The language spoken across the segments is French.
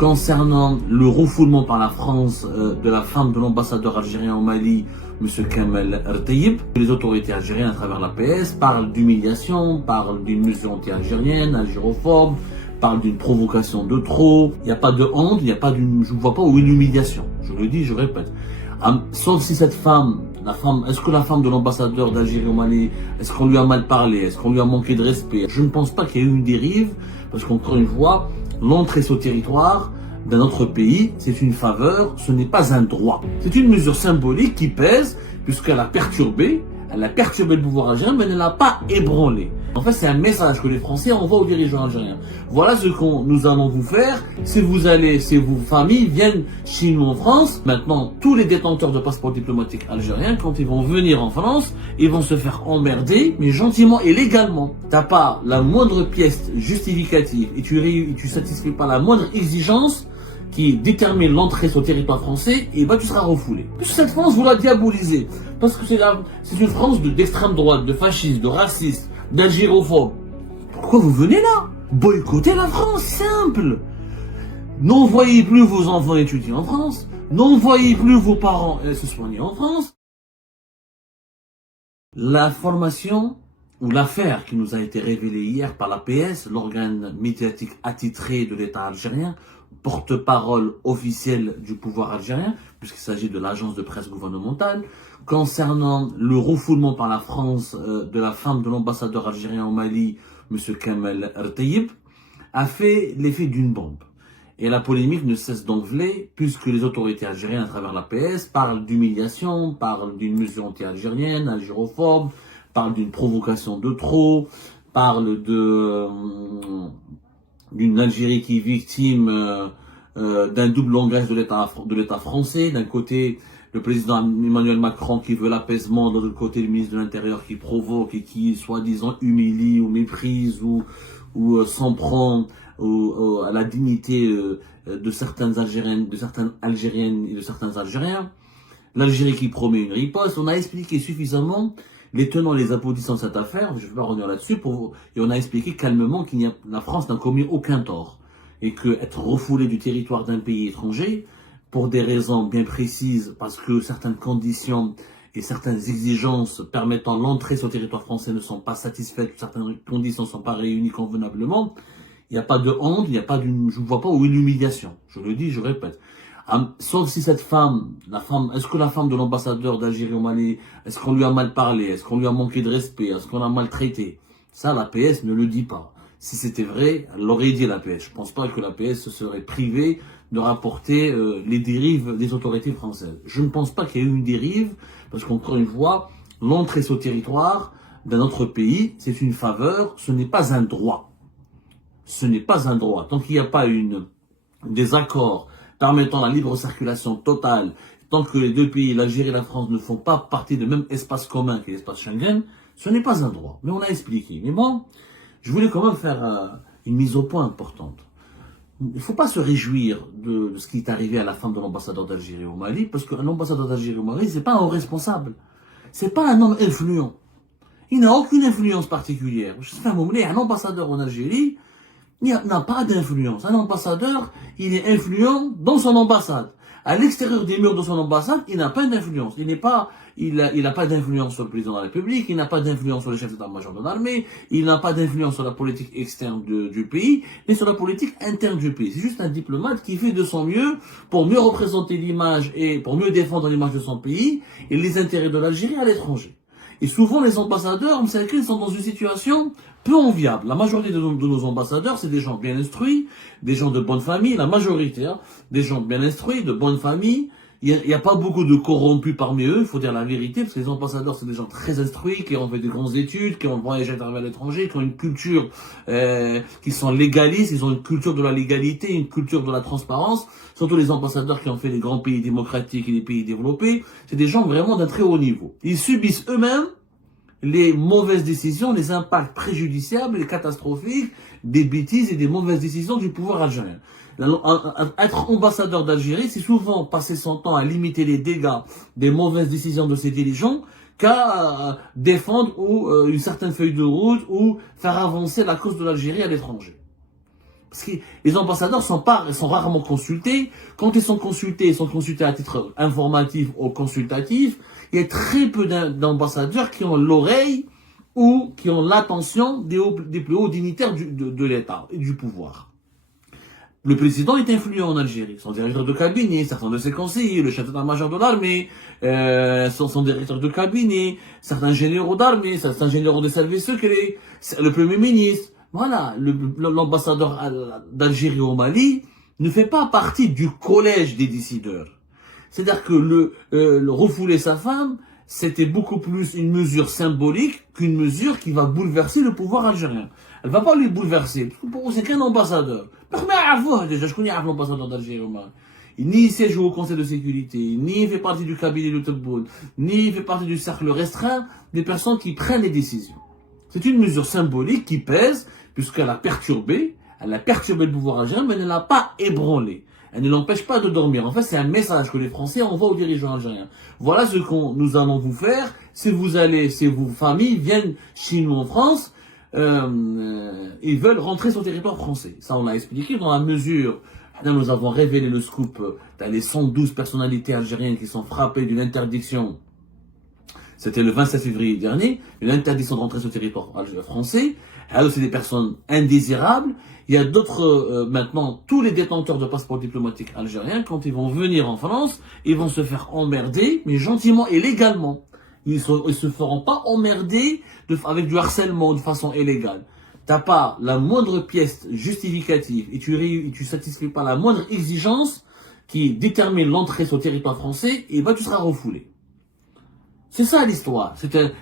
concernant le refoulement par la France de la femme de l'ambassadeur algérien au Mali, M. Kamel Ertayeb. Les autorités algériennes à travers la PS parlent d'humiliation, parlent d'une mesure anti-algérienne, algérophobe, parlent d'une provocation de trop. Il n'y a pas de honte, il n'y a pas d'une, je ne vois pas où une humiliation. Je le dis, je répète. Sauf si cette femme, est-ce que la femme de l'ambassadeur d'Algérie au Mali, est-ce qu'on lui a mal parlé, est-ce qu'on lui a manqué de respect? Je ne pense pas qu'il y ait eu une dérive, parce qu'encore une fois, l'entrée sur le territoire d'un autre pays, c'est une faveur, ce n'est pas un droit. C'est une mesure symbolique qui pèse, puisqu'elle a perturbé le pouvoir algérien, mais elle ne l'a pas ébranlé. En fait, c'est un message que les Français envoient aux dirigeants algériens. Voilà ce que nous allons vous faire. Si vos familles viennent chez nous en France, maintenant, tous les détenteurs de passeports diplomatiques algériens, quand ils vont venir en France, ils vont se faire emmerder, mais gentiment et légalement. T'as pas la moindre pièce justificative et tu satisfais pas la moindre exigence qui détermine l'entrée sur le territoire français, et tu seras refoulé. Puisque cette France, vous la diabolisez. Parce que c'est une France d'extrême droite, de fasciste, de raciste, d'algérophobe. Pourquoi vous venez là? Boycottez la France, simple. N'envoyez plus vos enfants étudier en France. N'envoyez plus vos parents se soigner en France. La formation ou l'affaire qui nous a été révélée hier par la PS, l'organe médiatique attitré de l'État algérien, porte-parole officiel du pouvoir algérien, puisqu'il s'agit de l'agence de presse gouvernementale, concernant le refoulement par la France de la femme de l'ambassadeur algérien au Mali, M. Kamel Ertayeb, a fait l'effet d'une bombe. Et la polémique ne cesse d'enfler, puisque les autorités algériennes à travers la PS parlent d'humiliation, parlent d'une mesure anti-algérienne, algérophobe, parlent d'une provocation de trop, parlent d'une Algérie qui est victime d'un double langage de l'État français. D'un côté, le président Emmanuel Macron qui veut l'apaisement, de l'autre côté, le ministre de l'Intérieur qui provoque et qui, soi-disant, humilie ou méprise ou s'en prend à la dignité de certaines Algériennes et de certains Algériens. L'Algérie qui promet une riposte. On a expliqué suffisamment les tenants et les aboutissants de cette affaire, je ne vais pas revenir là-dessus, et on a expliqué calmement la France n'a commis aucun tort, et que être refoulé du territoire d'un pays étranger, pour des raisons bien précises, parce que certaines conditions et certaines exigences permettant l'entrée sur le territoire français ne sont pas satisfaites, certaines conditions ne sont pas réunies convenablement, il n'y a pas de honte, je ne vois pas où une humiliation. Je le dis, je répète. Sauf si cette femme, est-ce que la femme de l'ambassadeur d'Algérie au Mali, est-ce qu'on lui a mal parlé, est-ce qu'on lui a manqué de respect, est-ce qu'on l'a maltraité? Ça, la PS ne le dit pas. Si c'était vrai, elle l'aurait dit, la PS. Je pense pas que la PS se serait privée de rapporter les dérives des autorités françaises. Je ne pense pas qu'il y ait eu une dérive, parce qu'encore une fois, l'entrée sur le territoire d'un autre pays, c'est une faveur, ce n'est pas un droit. Ce n'est pas un droit. Tant qu'il n'y a pas des accords permettant la libre circulation totale, tant que les deux pays, l'Algérie et la France, ne font pas partie du même espace commun que l'espace Schengen, ce n'est pas un droit. Mais on a expliqué. Mais bon, je voulais quand même faire une mise au point importante. Il ne faut pas se réjouir de ce qui est arrivé à la femme de l'ambassadeur d'Algérie au Mali, parce qu'un ambassadeur d'Algérie au Mali, c'est pas un haut responsable. C'est pas un homme influent. Il n'a aucune influence particulière. Je sais pas, un ambassadeur en Algérie, il n'a pas d'influence. Un ambassadeur, il est influent dans son ambassade. À l'extérieur des murs de son ambassade, il n'a pas d'influence. Il n'a pas d'influence sur le président de la République, il n'a pas d'influence sur le chef d'état-major de l'armée, il n'a pas d'influence sur la politique externe du pays, mais sur la politique interne du pays. C'est juste un diplomate qui fait de son mieux pour mieux représenter l'image et pour mieux défendre l'image de son pays et les intérêts de l'Algérie à l'étranger. Et souvent, les ambassadeurs, vous savez qu'ils sont dans une situation peu enviable. La majorité de nos ambassadeurs, c'est des gens bien instruits, des gens de bonne famille, la majorité, des gens bien instruits, de bonne famille. Il n'y a pas beaucoup de corrompus parmi eux, il faut dire la vérité, parce que les ambassadeurs, c'est des gens très instruits, qui ont fait de grandes études, qui ont voyagé à travers l'étranger, qui ont une culture, qui sont légalistes, ils ont une culture de la légalité, une culture de la transparence. Surtout les ambassadeurs qui ont fait les grands pays démocratiques et les pays développés, c'est des gens vraiment d'un très haut niveau. Ils subissent eux-mêmes les mauvaises décisions, les impacts préjudiciables et catastrophiques des bêtises et des mauvaises décisions du pouvoir algérien. Être ambassadeur d'Algérie, c'est souvent passer son temps à limiter les dégâts des mauvaises décisions de ses dirigeants qu'à défendre une certaine feuille de route ou faire avancer la cause de l'Algérie à l'étranger. Parce que les ambassadeurs sont rarement consultés. Quand ils sont consultés à titre informatif ou consultatif. Il y a très peu d'ambassadeurs qui ont l'oreille ou qui ont l'attention des plus hauts dignitaires de l'État et du pouvoir. Le président est influent en Algérie. Son directeur de cabinet, certains de ses conseillers, le chef d'état-major de l'armée, son directeur de cabinet, certains généraux d'armée, certains généraux de services secrets, le premier ministre. Voilà, l'ambassadeur d'Algérie au Mali ne fait pas partie du collège des décideurs. C'est-à-dire que le refouler sa femme, c'était beaucoup plus une mesure symbolique qu'une mesure qui va bouleverser le pouvoir algérien. Elle va pas lui bouleverser, parce que pour vous, c'est qu'un ambassadeur. Déjà, je connais l'ambassadeur d'Algérie au Mali. Ni il siège au Conseil de sécurité, ni il fait partie du cabinet de Tebboune, ni il fait partie du cercle restreint des personnes qui prennent les décisions. C'est une mesure symbolique qui pèse, puisqu'elle a perturbé le pouvoir algérien, mais elle ne l'a pas ébranlé. Elle ne l'empêche pas de dormir. En fait, c'est un message que les Français envoient aux dirigeants algériens. Voilà ce que nous allons vous faire. Si vos familles viennent chez nous en France, ils veulent rentrer sur le territoire français. Ça, on l'a expliqué dans la mesure. Là, nous avons révélé le scoop. Les 112 personnalités algériennes qui sont frappées d'une interdiction. C'était le 27 février dernier. Une interdiction de rentrer sur le territoire français. Alors, c'est des personnes indésirables. Il y a d'autres, maintenant, tous les détenteurs de passeports diplomatiques algériens, quand ils vont venir en France, ils vont se faire emmerder, mais gentiment et légalement. Ils se feront pas emmerder avec du harcèlement de façon illégale. T'as pas la moindre pièce justificative et tu satisfais pas la moindre exigence qui détermine l'entrée sur le territoire français, et ben tu seras refoulé. C'est ça l'histoire.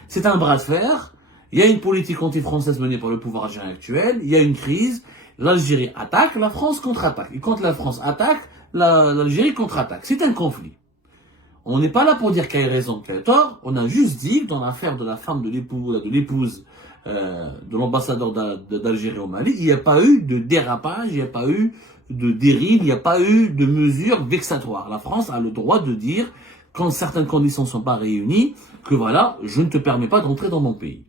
C'est un bras de fer. Il y a une politique anti-française menée par le pouvoir algérien actuel. Il y a une crise. L'Algérie attaque, la France contre-attaque. Et quand la France attaque, l'Algérie contre-attaque. C'est un conflit. On n'est pas là pour dire qui a raison, qui a tort. On a juste dit que dans l'affaire de la femme de l'épouse de l'ambassadeur d'Algérie au Mali, il n'y a pas eu de dérapage, il n'y a pas eu de dérive, il n'y a pas eu de mesures vexatoires. La France a le droit de dire, quand certaines conditions ne sont pas réunies, que voilà, je ne te permets pas d'entrer dans mon pays.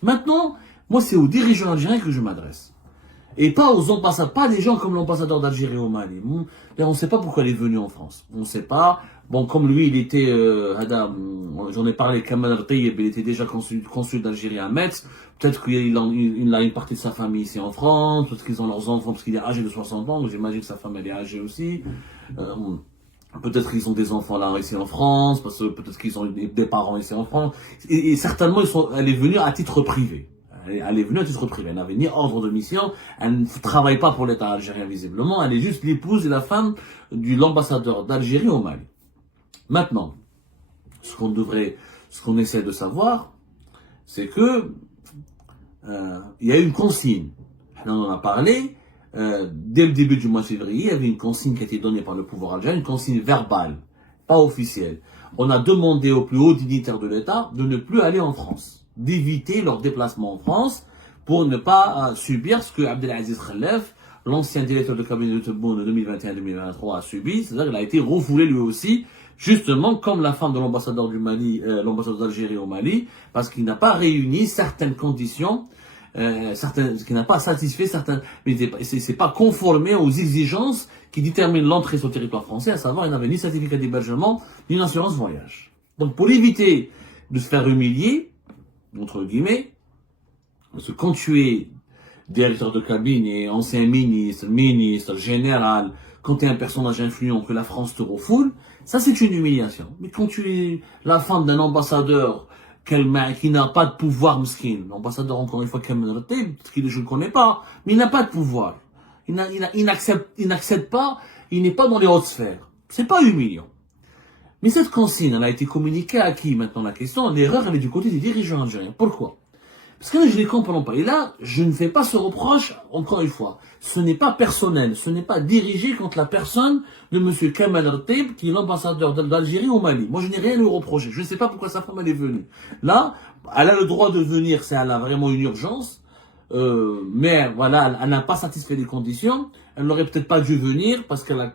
Maintenant, moi, c'est aux dirigeants algériens que je m'adresse. Et pas aux ambassadeurs, pas des gens comme l'ambassadeur d'Algérie au Mali. On ne sait pas pourquoi il est venu en France. On ne sait pas. Bon, comme lui, il était, j'en ai parlé, Kamal Rtayeb, il était déjà consul d'Algérie à Metz. Peut-être qu'il a une partie de sa famille ici en France, peut-être qu'ils ont leurs enfants, parce qu'il est âgé de 60 ans, donc j'imagine que sa femme, elle est âgée aussi. Peut-être qu'ils ont des enfants là ici en France, parce que peut-être qu'ils ont des parents ici en France. Et certainement, elle est venue à titre privé. Elle est venue à titre privé. Elle n'avait ni ordre de mission. Elle ne travaille pas pour l'État algérien, visiblement. Elle est juste l'épouse et la femme de l'ambassadeur d'Algérie au Mali. Maintenant, ce qu'on essaie de savoir, c'est que, il y a une consigne. On en a parlé. Dès le début du mois de février, il y avait une consigne qui a été donnée par le pouvoir algérien, une consigne verbale, pas officielle. On a demandé aux plus hauts dignitaires de l'État de ne plus aller en France, d'éviter leur déplacement en France pour ne pas subir ce que Abdelaziz Khalef, l'ancien directeur de cabinet de Tebboune de 2021-2023, a subi, c'est-à-dire qu'il a été refoulé lui aussi, justement comme la femme de l'ambassadeur du Mali, l'ambassadeur d'Algérie au Mali, parce qu'il n'a pas réuni certaines conditions, qui n'a pas satisfait certaines, mais c'est pas conformé aux exigences qui déterminent l'entrée sur le territoire français, à savoir, il n'avait ni certificat d'hébergement, ni une assurance voyage. Donc, pour éviter de se faire humilier, entre guillemets, parce que quand tu es directeur de cabinet, ancien ministre, général, quand tu es un personnage influent, que la France te refoule, ça c'est une humiliation. Mais quand tu es la femme d'un ambassadeur qui n'a pas de pouvoir, mesquin, l'ambassadeur encore une fois, je ne le connais pas, mais il n'a pas de pouvoir. Il n'accepte pas, il n'est pas dans les hautes sphères. C'est pas humiliant. Mais cette consigne, elle a été communiquée à qui maintenant la question? L'erreur, elle est du côté des dirigeants algériens. Pourquoi? Parce que je ne les comprends pas. Et là, je ne fais pas ce reproche, encore une fois. Ce n'est pas personnel, ce n'est pas dirigé contre la personne de M. Kamal Rtayeb, qui est l'ambassadeur d'Algérie au Mali. Moi, je n'ai rien à lui reprocher. Je ne sais pas pourquoi sa femme, elle est venue. Là, elle a le droit de venir, c'est elle a vraiment une urgence. Mais voilà, elle n'a pas satisfait les conditions. Elle n'aurait peut-être pas dû venir parce qu'elle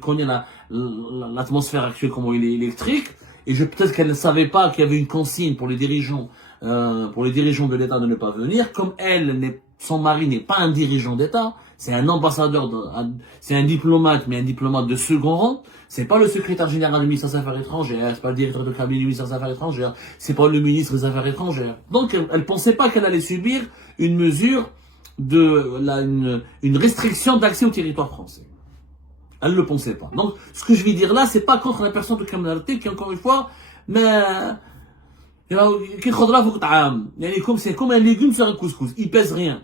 connaît l'atmosphère actuelle, comment il est électrique. Et peut-être qu'elle ne savait pas qu'il y avait une consigne pour les dirigeants de l'État de ne pas venir. Comme elle Son mari n'est pas un dirigeant d'État, c'est un ambassadeur, c'est un diplomate, mais un diplomate de second rang. C'est pas le secrétaire général du ministère des Affaires étrangères, c'est pas le directeur de cabinet du ministère des Affaires étrangères, c'est pas le ministre des Affaires étrangères. Donc, elle pensait pas qu'elle allait subir une mesure une restriction d'accès au territoire français. Elle ne le pensait pas. Donc, ce que je vais dire là, c'est pas contre la personne de criminalité qui, encore une fois, mais, c'est comme un légume sur un couscous. Il pèse rien.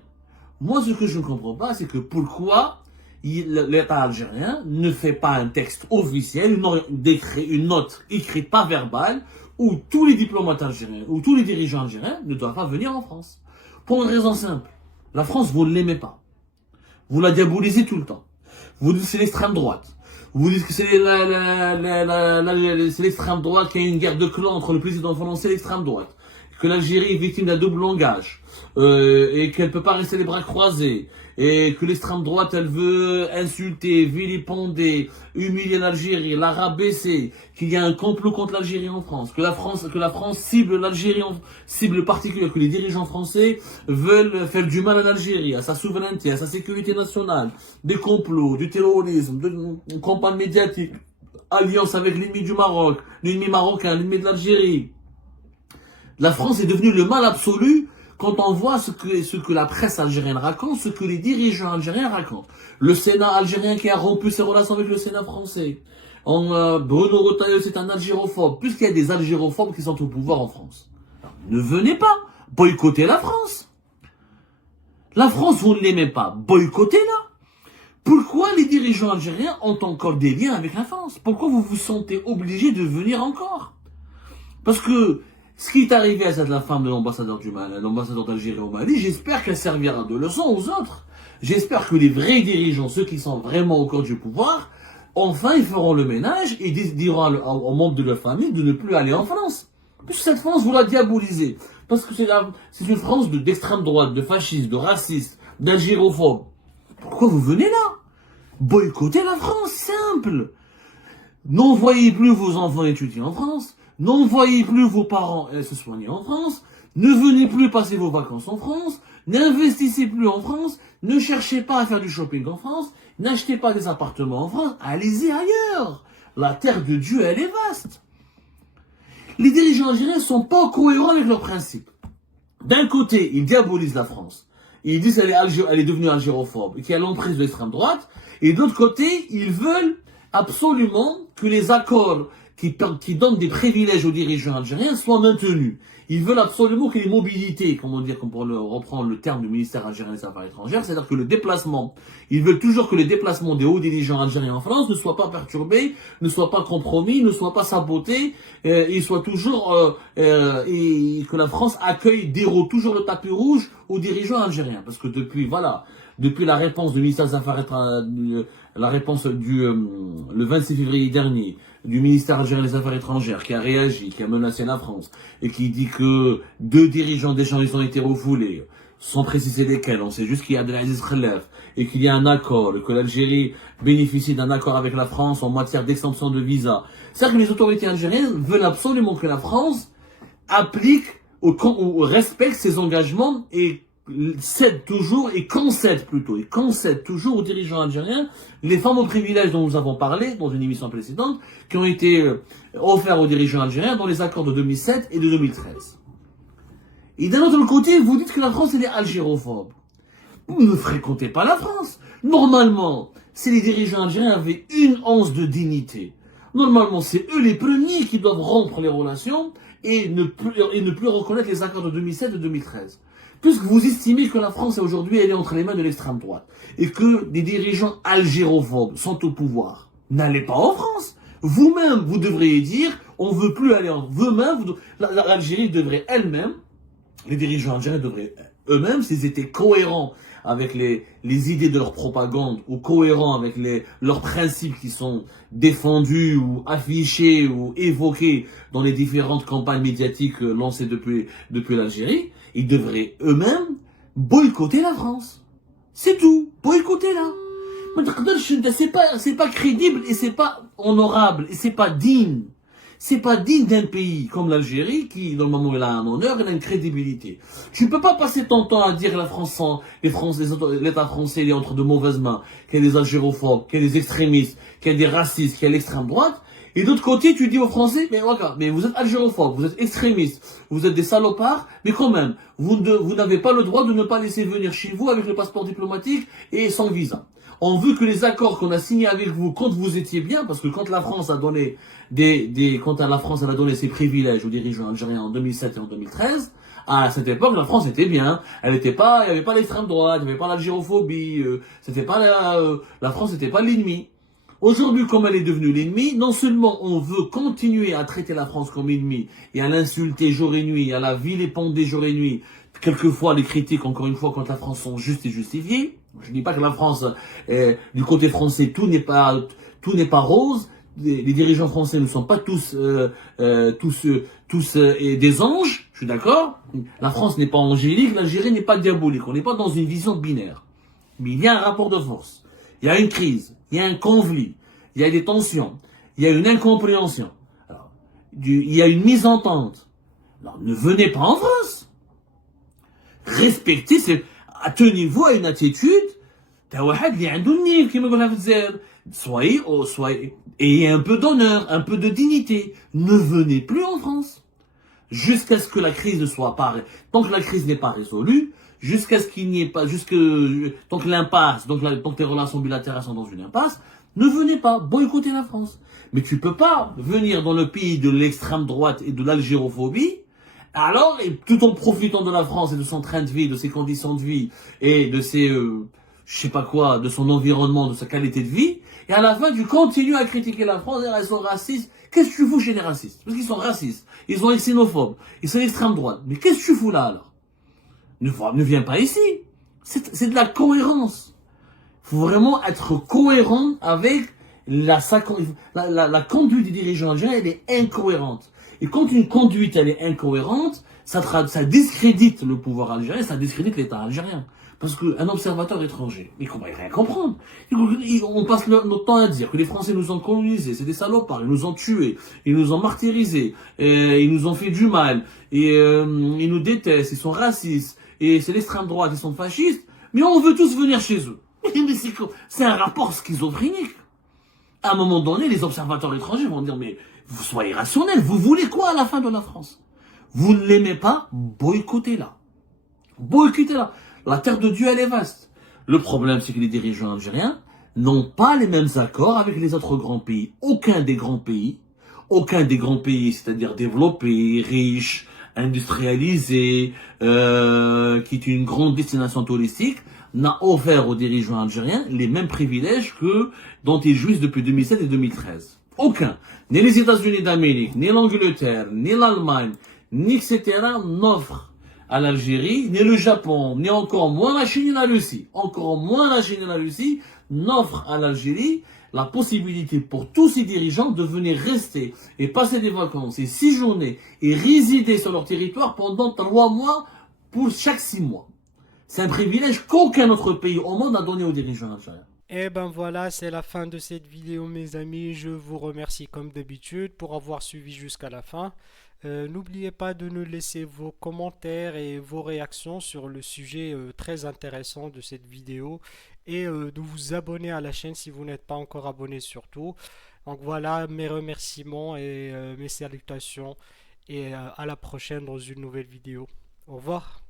Moi, ce que je ne comprends pas, c'est que pourquoi l'État algérien ne fait pas un texte officiel, une note écrite, pas verbale, où tous les diplomates algériens, ou tous les dirigeants algériens ne doivent pas venir en France. Pour une raison simple. La France, vous ne l'aimez pas. Vous la diabolisez tout le temps. Vous dites que c'est l'extrême droite. Vous dites que c'est l'extrême droite, qu'il y a une guerre de clans entre le président français et l'extrême droite. Que l'Algérie est victime d'un double langage. Et qu'elle ne peut pas rester les bras croisés. Et que l'extrême droite, elle veut insulter, vilipender, humilier l'Algérie, la rabaisser. Qu'il y a un complot contre l'Algérie en France. Que la France cible l'Algérie, cible particulière. Que les dirigeants français veulent faire du mal à l'Algérie, à sa souveraineté, à sa sécurité nationale. Des complots, du terrorisme, une campagne médiatique. Alliance avec l'ennemi du Maroc, l'ennemi marocain, l'ennemi de l'Algérie. La France est devenue le mal absolu quand on voit ce que la presse algérienne raconte, ce que les dirigeants algériens racontent. Le Sénat algérien qui a rompu ses relations avec le Sénat français. Bruno Retailleau, c'est un algérophobe. Puisqu'il y a des algérophobes qui sont au pouvoir en France. Alors, ne venez pas boycotter la France. La France, vous ne l'aimez pas. Boycottez-la. Pourquoi les dirigeants algériens ont encore des liens avec la France? Pourquoi vous vous sentez obligé de venir encore? Parce que ce qui est arrivé à la femme de l'ambassadeur d'Algérie au Mali, j'espère qu'elle servira de leçon aux autres. J'espère que les vrais dirigeants, ceux qui sont vraiment au cœur du pouvoir, enfin ils feront le ménage et diront aux membres de leur famille de ne plus aller en France. Puisque cette France, vous la diabolisez. Parce que c'est une France d'extrême droite, de fasciste, de raciste, d'algérophobe. Pourquoi vous venez là? Boycottez la France, simple. N'envoyez plus vos enfants étudier en France. N'envoyez plus vos parents se soigner en France. Ne venez plus passer vos vacances en France. N'investissez plus en France. Ne cherchez pas à faire du shopping en France. N'achetez pas des appartements en France. Allez-y ailleurs. La terre de Dieu, elle est vaste. Les dirigeants algériens ne sont pas cohérents avec leurs principes. D'un côté, ils diabolisent la France. Ils disent qu'elle est devenue algérophobe et qu'il y a l'emprise de l'extrême droite. Et de l'autre côté, ils veulent absolument que les accords qui donnent des privilèges aux dirigeants algériens soient maintenus. Ils veulent absolument que les mobilités, comme pour reprendre le terme du ministère algérien des Affaires étrangères, c'est-à-dire que le déplacement, ils veulent toujours que le déplacement des hauts dirigeants algériens en France ne soit pas perturbé, ne soit pas compromis, ne soit pas saboté, et soit toujours, et que la France déroule toujours le tapis rouge aux dirigeants algériens. Parce que depuis la réponse du ministère des Affaires étrangères, la réponse le 26 février dernier, du ministère algérien des Affaires étrangères, qui a réagi, qui a menacé la France, et qui dit que 2 dirigeants des ils ont été refoulés, sans préciser lesquels, on sait juste qu'il y a Abdelaziz Khelef, et qu'il y a un accord, que l'Algérie bénéficie d'un accord avec la France en matière d'exemption de visa. C'est-à-dire que les autorités algériennes veulent absolument que la France applique ou respecte ses engagements et concède toujours aux dirigeants algériens les fameux privilèges dont nous avons parlé dans une émission précédente, qui ont été offerts aux dirigeants algériens dans les accords de 2007 et de 2013. Et d'un autre côté, vous dites que la France elle est algérophobe. Vous ne fréquentez pas la France. Normalement, si les dirigeants algériens avaient une once de dignité, normalement c'est eux les premiers qui doivent rompre les relations et ne plus reconnaître les accords de 2007 et de 2013. Puisque vous estimez que la France aujourd'hui elle est entre les mains de l'extrême droite et que des dirigeants algérophobes sont au pouvoir, n'allez pas en France. Vous-même, vous devriez dire, on veut plus aller en vous-même. L'Algérie devrait elle-même, les dirigeants algériens devraient eux-mêmes, s'ils étaient cohérents avec les idées de leur propagande ou cohérents avec leurs principes qui sont défendus ou affichés ou évoqués dans les différentes campagnes médiatiques lancées depuis l'Algérie, ils devraient eux-mêmes boycotter la France. C'est tout. Boycotter-la. C'est pas crédible et c'est pas honorable et c'est pas digne. C'est pas digne d'un pays comme l'Algérie qui, dans le moment où il a un honneur, il a une crédibilité. Tu ne peux pas passer ton temps à dire que l'État français il est entre de mauvaises mains, qu'il y a des algérophobes, qu'il y a des extrémistes, qu'il y a des racistes, qu'il y a l'extrême droite. Et d'autre côté, tu dis aux Français, mais regarde, mais vous êtes algérophobes, vous êtes extrémistes, vous êtes des salopards, mais quand même, vous n'avez pas le droit de ne pas laisser venir chez vous avec le passeport diplomatique et sans visa. On veut que les accords qu'on a signés avec vous quand vous étiez bien, parce que quand la France a donné quand la France elle a donné ses privilèges aux dirigeants algériens en 2007 et en 2013, à cette époque, la France était bien. Il n'y avait pas l'extrême droite, il n'y avait pas l'algérophobie, la France n'était pas l'ennemi. Aujourd'hui, comme elle est devenue l'ennemi, non seulement on veut continuer à traiter la France comme ennemi et à l'insulter jour et nuit, à la vilipender jour et nuit, quelquefois les critiques, encore une fois, contre la France sont justes et justifiées. Je ne dis pas que la France, du côté français, tout n'est pas rose. Les dirigeants français ne sont pas tous des anges, je suis d'accord. La France n'est pas angélique, l'Algérie n'est pas diabolique. On n'est pas dans une vision binaire. Mais il y a un rapport de force. Il y a une crise, il y a un conflit, il y a des tensions, il y a une incompréhension. Alors, il y a une mise-entente. Alors, ne venez pas en France. Respectez, tenez-vous à une attitude. Soyez, ayez un peu d'honneur, un peu de dignité. Ne venez plus en France. Jusqu'à ce que la crise ne soit pas, tant que la crise n'est pas résolue, jusqu'à ce qu'il n'y ait pas, tant que l'impasse, tant que les relations bilatérales sont dans une impasse, ne venez pas boycotter la France. Mais tu peux pas venir dans le pays de l'extrême droite et de l'algérophobie, alors, et tout en profitant de la France et de son train de vie, de ses conditions de vie et de ses, je sais pas quoi, de son environnement, de sa qualité de vie, et à la fin, tu continues à critiquer la France, ils sont racistes. Qu'est-ce que tu fous chez les racistes? Parce qu'ils sont racistes, ils sont xénophobes, ils sont extrême droite. Mais qu'est-ce que tu fous là alors? Ne viens pas ici. C'est de la cohérence. Il faut vraiment être cohérent avec la conduite des dirigeants algériens, elle est incohérente. Et quand une conduite elle est incohérente, ça discrédite le pouvoir algérien, ça discrédite l'État algérien. Parce qu'un observateur étranger, il ne comprend rien comprendre. On passe notre temps à dire que les Français nous ont colonisés, c'est des salopards, ils nous ont tués, ils nous ont martyrisés, ils nous ont fait du mal, et ils nous détestent, ils sont racistes, et c'est l'extrême droite, ils sont fascistes, mais on veut tous venir chez eux. Mais c'est un rapport schizophrénique. À un moment donné, les observateurs étrangers vont dire, mais vous soyez rationnels, vous voulez quoi à la fin de la France? Vous ne l'aimez pas, boycottez-la. Boycottez-la. La terre de Dieu, elle est vaste. Le problème, c'est que les dirigeants algériens n'ont pas les mêmes accords avec les autres grands pays. Aucun des grands pays, c'est-à-dire développés, riches, industrialisés, qui est une grande destination touristique, n'a offert aux dirigeants algériens les mêmes privilèges dont ils jouissent depuis 2007 et 2013. Aucun. Ni les États-Unis d'Amérique, ni l'Angleterre, ni l'Allemagne, ni etc. n'offrent à l'Algérie, ni le Japon, ni encore moins la Chine et la Russie. Encore moins la Chine et la Russie n'offrent à l'Algérie la possibilité pour tous ces dirigeants de venir rester et passer des vacances et séjourner et résider sur leur territoire pendant 3 mois pour chaque 6 mois. C'est un privilège qu'aucun autre pays au monde a donné aux dirigeants algériens. Et ben voilà, c'est la fin de cette vidéo mes amis. Je vous remercie comme d'habitude pour avoir suivi jusqu'à la fin. N'oubliez pas de nous laisser vos commentaires et vos réactions sur le sujet très intéressant de cette vidéo et de vous abonner à la chaîne si vous n'êtes pas encore abonné surtout. Donc voilà mes remerciements et mes salutations et à la prochaine dans une nouvelle vidéo. Au revoir.